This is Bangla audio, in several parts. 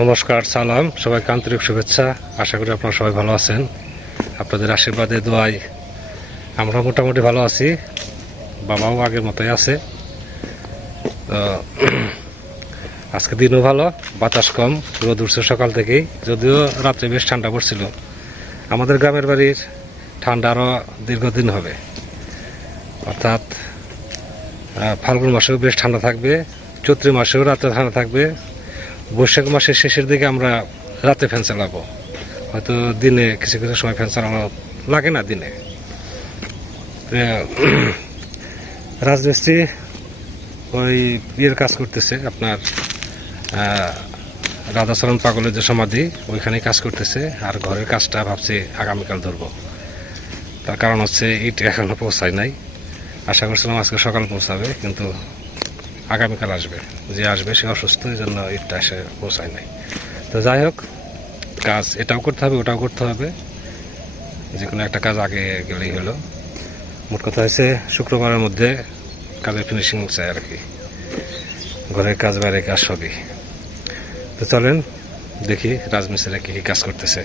নমস্কার, সালাম, সবাইকে আন্তরিক শুভেচ্ছা। আশা করি আপনারা সবাই ভালো আছেন। আপনাদের আশীর্বাদে দোয়ায় আমরা মোটামুটি ভালো আছি। বাবাও আগের মতোই আছে। তো আজকে দিনও ভালো, বাতাস কম, রোদ উঠছে সকাল থেকেই, যদিও রাত্রে বেশ ঠান্ডা পড়ছিল। আমাদের গ্রামের বাড়ির ঠান্ডা আরও দীর্ঘদিন হবে, অর্থাৎ ফাল্গুন মাসেও বেশ ঠান্ডা থাকবে, চৈত্র মাসেও রাত্রে ঠান্ডা থাকবে, বৈশাখ মাসের শেষের দিকে আমরা রাতে ফ্যান চালাবো। হয়তো দিনে কিছু কিছু সময় ফ্যান চালানো লাগে না দিনে। রাজমিস্ত্রি ওই বিয়ের কাজ করতেছে, আপনার রাধাচরণ পাগলের যে সমাধি ওইখানেই কাজ করতেছে। আর ঘরের কাজটা ভাবছি আগামীকাল ধরবো। তার কারণ হচ্ছে ইট এখনো পৌঁছায় নাই। আশা করছিলাম আজকে সকাল পৌঁছাবে, কিন্তু আগামীকাল আসবে। যে আসবে সে অসুস্থ, এই জন্য ইটটা এসে পৌঁছায় নাই। তো যাই হোক, কাজ এটাও করতে হবে ওটাও করতে হবে, যে কোনো একটা কাজ আগে গেলেই হলো। মোট কথা হয়েছে শুক্রবারের মধ্যে কাজের ফিনিশিং চাই আর কি, ঘরের কাজ বাইরের কাজ সবই। তো চলেন দেখি রাজমিস্ত্রিরা কী কী কাজ করতেছে।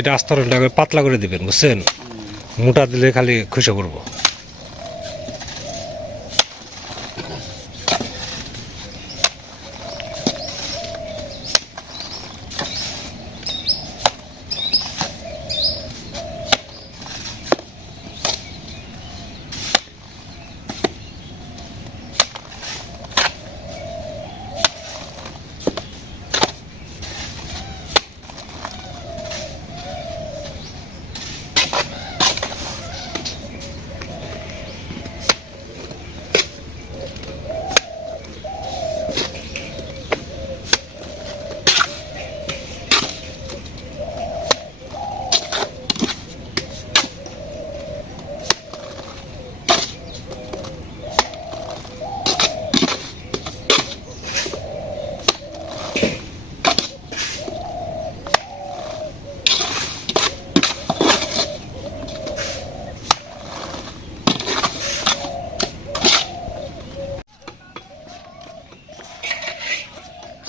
এটা আস্তরণটা পাতলা করে দিবেন, বুঝছেন? মোটা দিলে খালি খুশে পড়বো।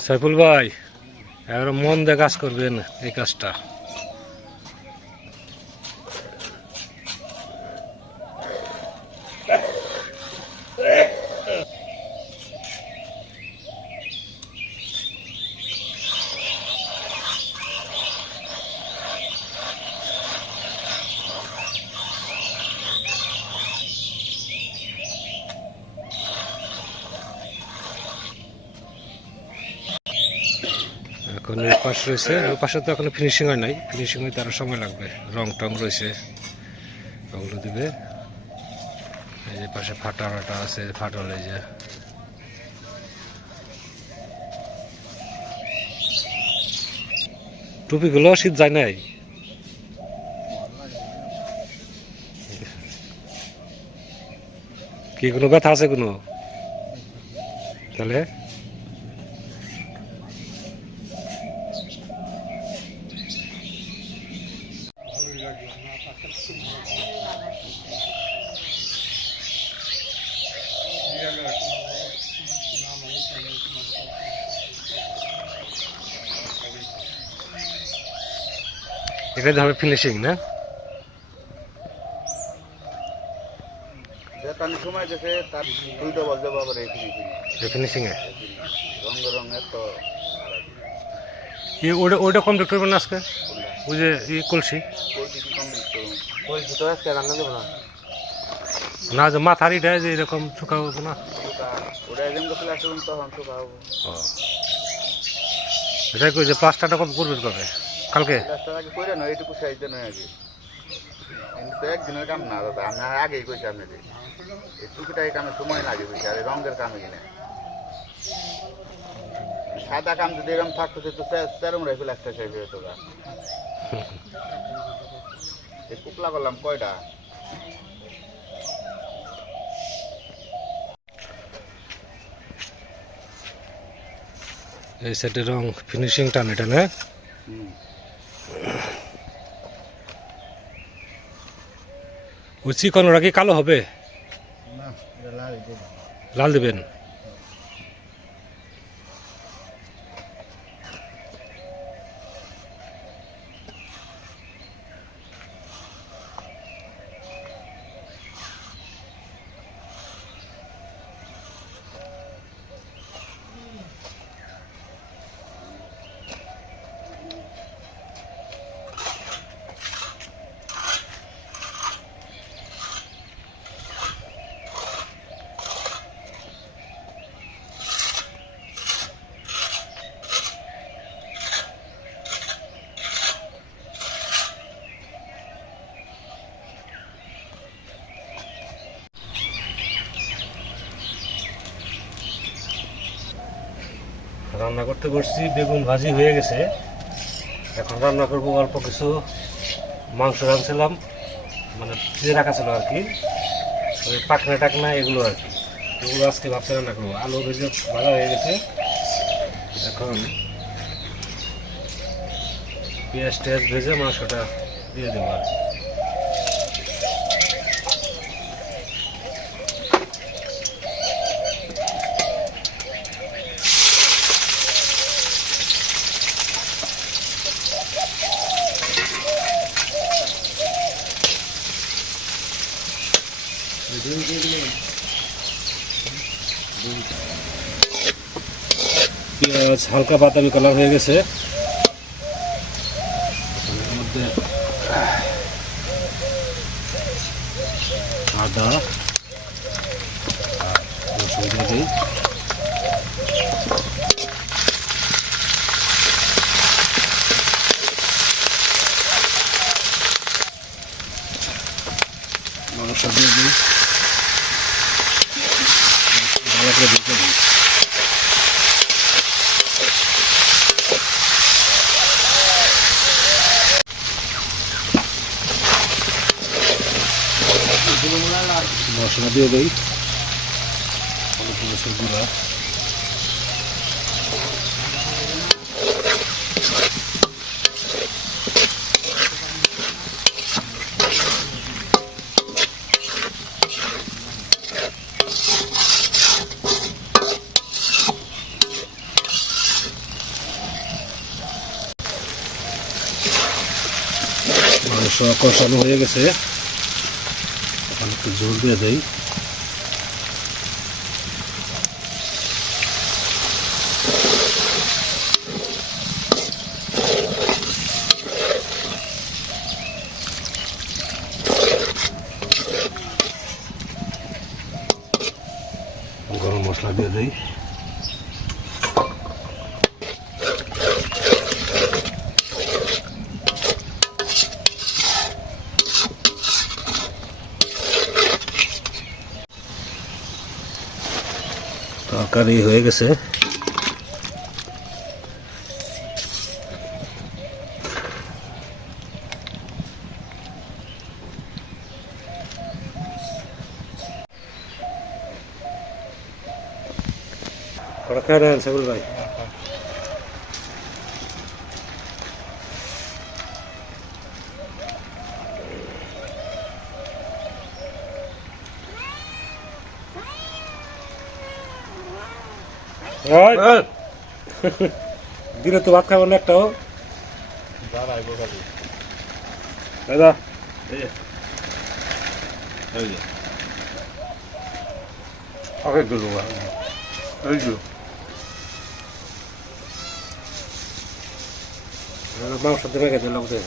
সাইফুল ভাই, এবার মন দিয়ে কাজ করবেন এই কাজটা। এখন এই পাশ রয়েছে, ওই পাশে তো এখনো ফিনিশিং হয় নাই। ফিনিশিং হইতে আরো সময় লাগবে, রং টং রয়েছে, ওগুলো দিবে। এই যে পাশে ফাটা আছে, ফাটল। এই যে টুপিগুলো শীত যায় নাই, কি কোনো ব্যথা আছে কোনো? তাহলে এটাই হবে ফিনিশিং না? ফিনিশিং ওইটা কমপ্লিট করবেন না আজকে? ওই যে কলসি না, যে মাথার ইটা যে এরকম শুকা হবো না, এটাই কই যে প্লাস্টারটা কবে করবেন কবে? কালকে প্লাস্টার আগে করে না এইটুকু সাইজ দেন আগে কিন্তু তো একদিনের কাম না দাদা আমি আগেই কইছি আপনাদের এই টুকিটাই কামে সময় লাগে বেশি আর এই রঙের কামে কিনে সাদা কাম যদি এরকম থাকতো তো সেরম রে প্লাস্টার শেষ হয়ে যেত এই কুকলা করলাম কয়টা এই সেটের রং ফিনিশিং টান এটা না ওই চিকন ওরা কি কালো হবে লাল দেবেন রান্না করতে বসছি বেগুন ভাজি হয়ে গেছে এখন রান্না করবো অল্প কিছু মাংস রাঁধছিলাম মানে ফ্রিজে রাখা ছিল আর কি ওই পাখনা টাকনা এগুলো আর কি এগুলো আজকে ভাবতে রান্না করবো আলু ভেজে ভাজা হয়ে গেছে এখন পেঁয়াজ টেয়াজ ভেজে মাংসটা দিয়ে দেবো আর কি পেঁয়াজ হালকা বাদামি কালার হয়ে গেছে এর মধ্যে আদা আর রসুন দিয়ে দিই মাংস দিয়ে দিই ভালো করে দিতে দিই মশলা দিয়ে দিই হলুদ মরিচের গুঁড়া মাংস কষানো হয়ে গেছে এখন একটু জল দিয়ে দেই গরম মশলা দিয়ে দেই তরকারি হয়ে গেছে খায় না সাইকুল ভাই দিনে তো ভাত খাবো না একটাও দাদা মাংস দেবে গেছে লোক দিয়ে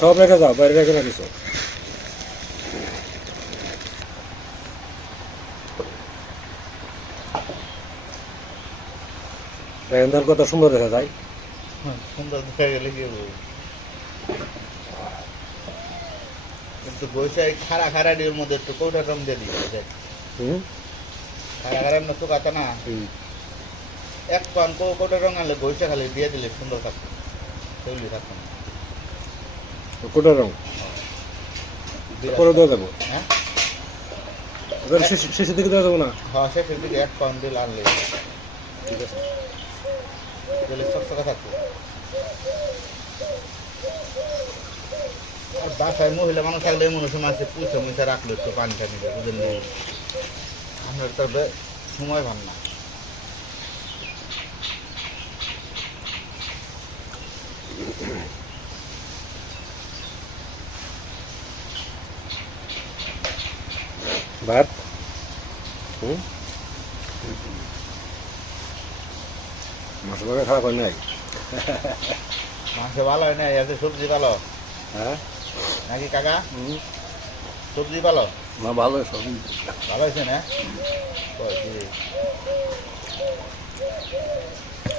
সব রেখে যাও, বাইরে রেখে না কিছু। রেন্দার কত সুন্দর দেখা যায়। সুন্দর দেখা গেলে কি হবো? কিন্তু বৈশাখ খাড়া খাড়াটির মধ্যে একটু কৌটা রং দিয়ে দিই। খাড়া খাড়া না চোখাতে না, এক পান কৌটা রং আনলে বৈশাখ খালি দিয়ে দিলে সুন্দর থাকতো, তৈরি থাকতো না। কোটা রং করে দেওয়া যাবো? হ্যাঁ, শেষের দিকে দেওয়া যাবো না? হ্যাঁ, শেষের দিকে এক পান দিলে আনলে ঠিক আছে, দিলে চকচকা থাকতো। আর বাসায় মহিলা মানুষ থাকলে এমন সময় আছে পুষে মুছে রাখলো একটু পানি টানি বুঝলেন নেই, আমরা তবে সময় পান না। ভাত মশলা খারাপ হয় নাই? মাংস ভালো হয় না, এতে সবজি ভালো। হ্যাঁ নাকি কাকা? সবজি ভালো না? ভালো, সবই ভালো হয়েছে না?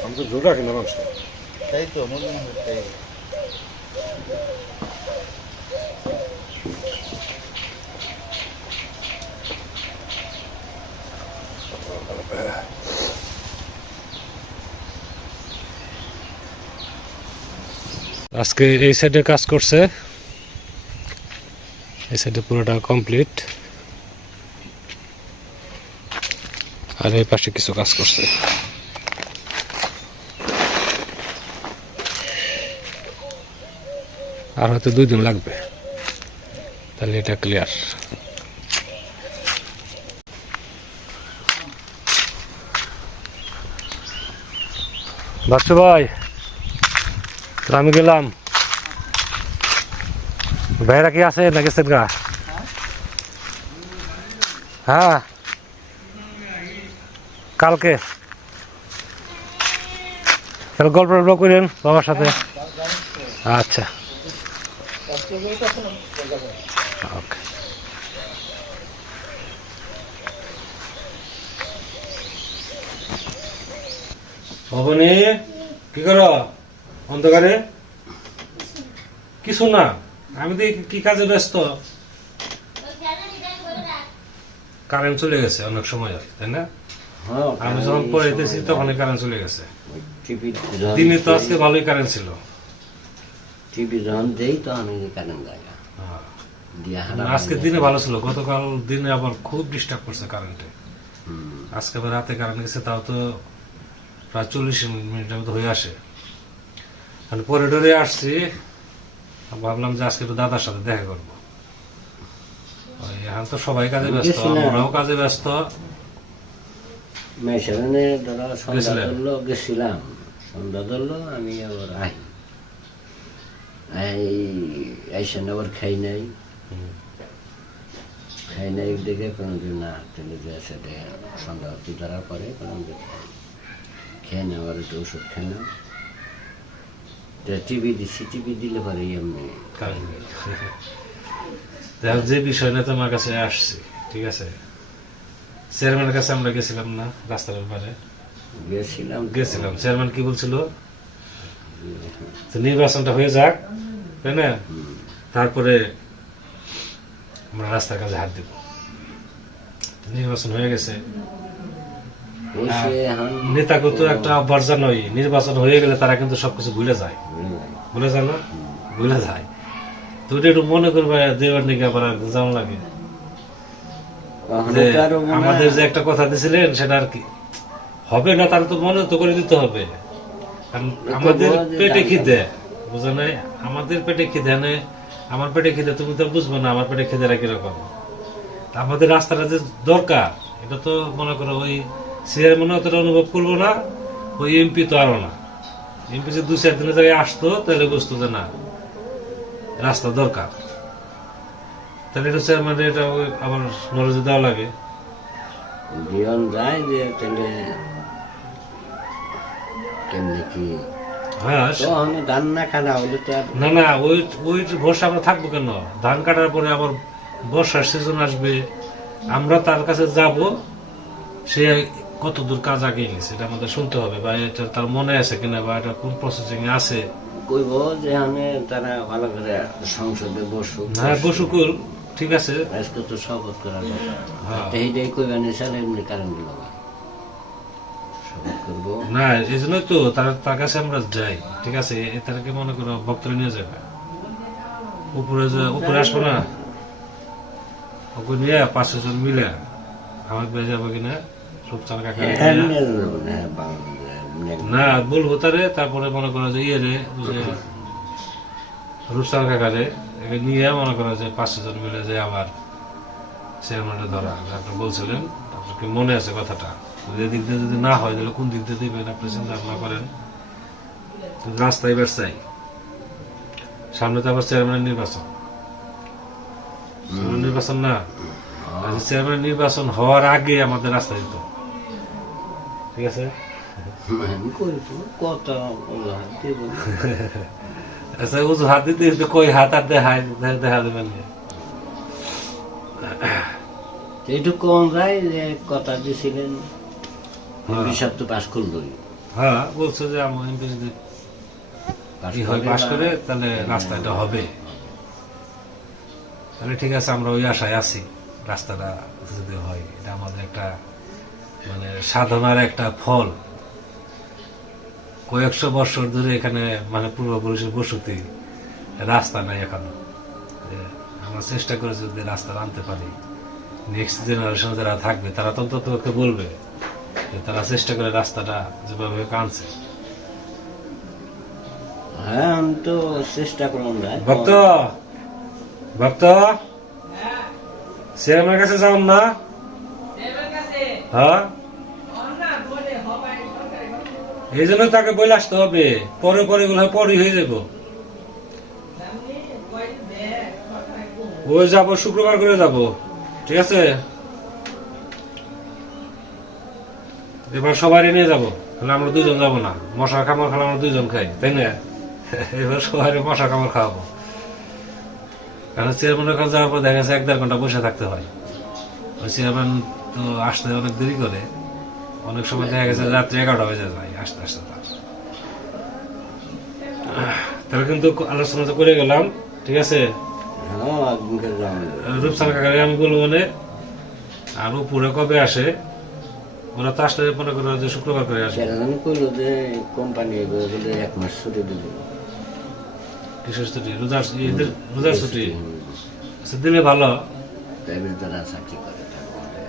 আমি তো জোর রাখি না মাংস। তাই তো মুরগি মাংস তাই। আজকে এই সাইডে কাজ করছে, এই সাইডে পুরোটা কমপ্লিট, আর এই পাশে কিছু কাজ করছে। আর হয়তো 2 দিন লাগবে, তাহলে এটা ক্লিয়ার। বাচ্চু ভাই, আমি গেলাম। ভাইরা কি আছে না গেছেন গা? হ্যাঁ, কালকে তাহলে গল্প করেন বাবার সাথে। আচ্ছা, ওকে। ভবনী কি করো অন্ধকারে? কিছু না, আমি তো কি কাজে ব্যস্ত। কারেন্ট চলে গেছে অনেক সময়, তাই না? আমি যখন পড়াইতেছি তখন কারেন্ট চলে গেছে। দিনে তো আজকে ভালোই কারেন্ট ছিল। টিভি যখন দেই তো আমি কারেন্ট যাই না। আজকে দিনে ভালো ছিল, গতকাল দিনে আবার খুব ডিস্টার্ব করছে কারেন্টে। আজকে আবার রাতে কারেন্ট গেছে, তাও তো প্রায় 40 মিনিটের মতো হয়ে আসে। পরে ডরে আসছি, ভাবলাম যে আজকে একটু দাদার সাথে দেখা করবো। এখন তো সবাই কাজে ব্যস্ত, আমরাও কাজে ব্যস্ত। মেশানে ধরো সন্ধ্যা ধরলো গেছিলাম, সন্ধ্যা ধরলো আমি আবার আইসেন আবার খাই নাই দেখে কোনো দিন না, তাহলে যে সেটা সন্ধ্যা অতি ধরার পরে কোনো দিন খেয়ে নেওয়া, আবার একটু ওষুধ খেয়ে নেওয়া। টিভি দিচ্ছি, টিভি দিলে পরে এমনি যে বিষয় না তোমার কাছে আসছি, ঠিক আছে? চেয়ারম্যানের কাছে আমরা গেছিলাম না, রাস্তার ব্যাপারে গেছিলাম। চেয়ারম্যান কি বলছিল, নির্বাচনটা হয়ে যাক, তাই না, তারপরে আমরা রাস্তার কাছে হাত দিব। নির্বাচন হয়ে গেছে, নেতাকে তো একটা অভ্যাস নয়, নির্বাচন হয়ে গেলে তারা কিন্তু সবকিছু ভুলে যায় না, ভুলে যায়। তো ওটা একটু মনে করবে দেওয়ার নাকি আবার যেমন লাগে। আমাদের যে একটা কথা দিয়েছিলেন সেটা আর কি হবে না, তার তো মনে তো করে দিতে হবে। আমাদের পেটে খিদে, বুঝো নাই? আমাদের পেটে খিদে নেই, আমার পেটে খিদে তুমি তো বুঝবো না আমার পেটে খিদে কিরকম। আমাদের রাস্তাটা যে দরকার, এটা তো মনে করো ওই সিআর মনে অতটা অনুভব করবো না, ওই এমপি তো আরো না। এমপি যে 2-4 দিনের জায়গায় আসতো তাহলে বুঝতো যে না রাস্তা দরকার। তাহলে এটা চেয়ারম্যান এটা আবার নলেজে দেওয়া লাগে। জীবন যায় যে তাহলে কেমনি কি হ্যাঁ তো আমি ধান না খানা হইলে তো আর না না ওই ওই ভরসা আমরা থাকবো কেন? ধান কাটার পরে আবার বর্ষার সিজন আসবে, আমরা তার কাছে যাব, সে কত দূর কাজ আগে গেছে এটা আমাদের শুনতে হবে, বা এটা তার মনে আছে কিনা, বা এটা কোন প্রসেসিং আছে। কইব যে আমি তারা ভালো করে সংসদে বসুক। হ্যাঁ বসুকুল, ঠিক আছে। আজকে তো শপথ করার কথা, হ্যাঁ। এইটাই কইবেন স্যার এমনি কারণ দিল শপথ করবো। না এই জন্যই তো তার কাছে আমরা যাই, ঠিক আছে। তাদেরকে মনে করো বক্তব্য নিয়ে যাবে, উপরে আসবো না, ওকে নিয়ে 5-6 জন মিলে আমার বেড়ে যাবো কিনা রূপচাঁদ কাকা হ্যাঁ, নিয়ে যাবো না, হ্যাঁ, বাংলা- না বলবো তারে। তারপরে মনে করো যে ইয়ে রে যে রূপচাঁদ কাকারে একে নিয়ে মনে করো যে 5-6 জন মিলে যে আবার চেয়ারম্যানটা ধরা, আপনি বলছিলেন, আপনার কি মনে আছে কথাটা? যদি এদিক দিয়ে যদি না হয় তাহলে কোন দিক দিয়ে দিবেন আপনি চিন্তা ভাবনা করেন। রাস্তায় বেরসাই সামনে তো আবার চেয়ারম্যানের নির্বাচন, নির্বাচন না, চেয়ারম্যান নির্বাচন হওয়ার আগে আমাদের রাস্তা দিত, ঠিক আছে। আমি কইবো কথা বললাম, দিব। আচ্ছা উজু হাত দিতে দিতে কই হাত আর দেখা দেবেন। এইটুকু কম যায় যে কথা দিয়েছিলেন হ্যাঁ। হিসাব তো পাশ করলোই, হ্যাঁ বলছে যে আমার এমপি যদি পাস করে তাহলে রাস্তাটা হবে, তাহলে ঠিক আছে, আমরা ওই আশায় আছি রাস্তাটা যদি হয়। এটা আমাদের একটা মানে সাধনার একটা ফল। কয়েকশো বছর ধরে এখানে মানে পূর্বপুরুষের বসতি, রাস্তা নাই এখনো। আমরা চেষ্টা করে যদি রাস্তা আনতে পারি, নেক্সট জেনারেশন যারা থাকবে তারা তো অন্তত ওকে বলবে যে তারা চেষ্টা করে রাস্তাটা যেভাবে আনছে। হ্যাঁ আমি তো চেষ্টা করলাম না। ভক্ত ভক্ত চেয়ারম্যানের কাছে যাও না? হ্যাঁ এই জন্য তাকে বলে আসতে হবে, পরে পরে এগুলো পরই হয়ে যাব। ওই যাবো শুক্রবার করে যাব, ঠিক আছে। এবার সবাই নিয়ে যাবো, তাহলে আমরা 2 জন যাবো না। মশার কামড় খেলে আমরা 2 জন খাই, তাই না? এবার সবাই মশার কামড় খাওয়াবো, কারণ চেয়ারম্যানের কাছে যাওয়ার পর দেখা গেছে 1-1.5 ঘন্টা বসে থাকতে হয়। ওই চেয়ারম্যান তো আসতে অনেক দেরি করে, অনেক সময় দেখা গেছে রাত্রি 11টা বেজে যায় আসতে আসতে। তাহলে কিন্তু আলোচনা তো করে গেলাম, ঠিক আছে। হ্যাঁ একদিনকে যাবো। রূপসান কাকারে আমি বলবো মানে, আর উপরে কবে আসে ওরা তো আসলে মনে করো যে শুক্রবার করে আসবে। চেয়ারম্যান কইলো যে কোম্পানি বলে 1 মাস ছুটি দিল। কিসের ছুটি? রোজার ছুটি আচ্ছা, দিলে ভালো প্রাইভেট যারা চাকরি করে তারপরে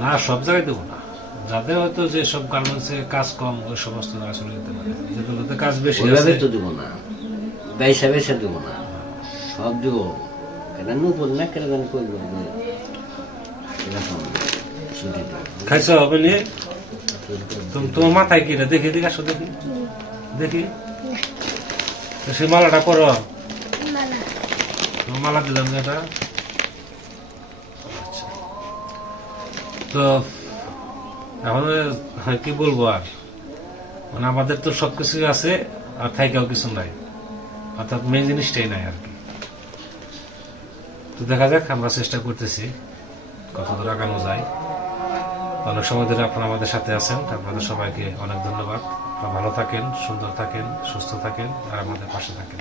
না, সব জায়গায় দেবো না। যাদের হয়তো যে সব গার্মেন্টসে কাজ কম ওই সমস্ত জায়গায় চলে যেতে পারে, যেগুলোতে কাজ বেশি আছে ওইভাবে তো দিব না, বেসা বেসা দিব না, সব দিব। কেন নুপুর না কেন জানি করবো যে এরকম ছুটি দেব। খাইছ হবে নি? তোমার মাথায় কি না দেখি, দেখি আসো দেখি দেখি। তো সেই মালাটা করো, তোমার মালা দিলাম যে এটা। আচ্ছা। তো এখন কি বলবো আর, মানে আমাদের তো সবকিছু আছে আর থাইকাও কিছু নাই, অর্থাৎ মেন জিনিসটাই নাই আর কি। তো দেখা যাক, আমরা চেষ্টা করতেছি কতদূর আগানো যায়। অনেক সময় ধরে আপনারা আমাদের সাথে আছেন, আপনাদের সবাইকে অনেক ধন্যবাদ। আপনারা ভালো থাকেন, সুন্দর থাকেন, সুস্থ থাকেন আর আমাদের পাশে থাকেন।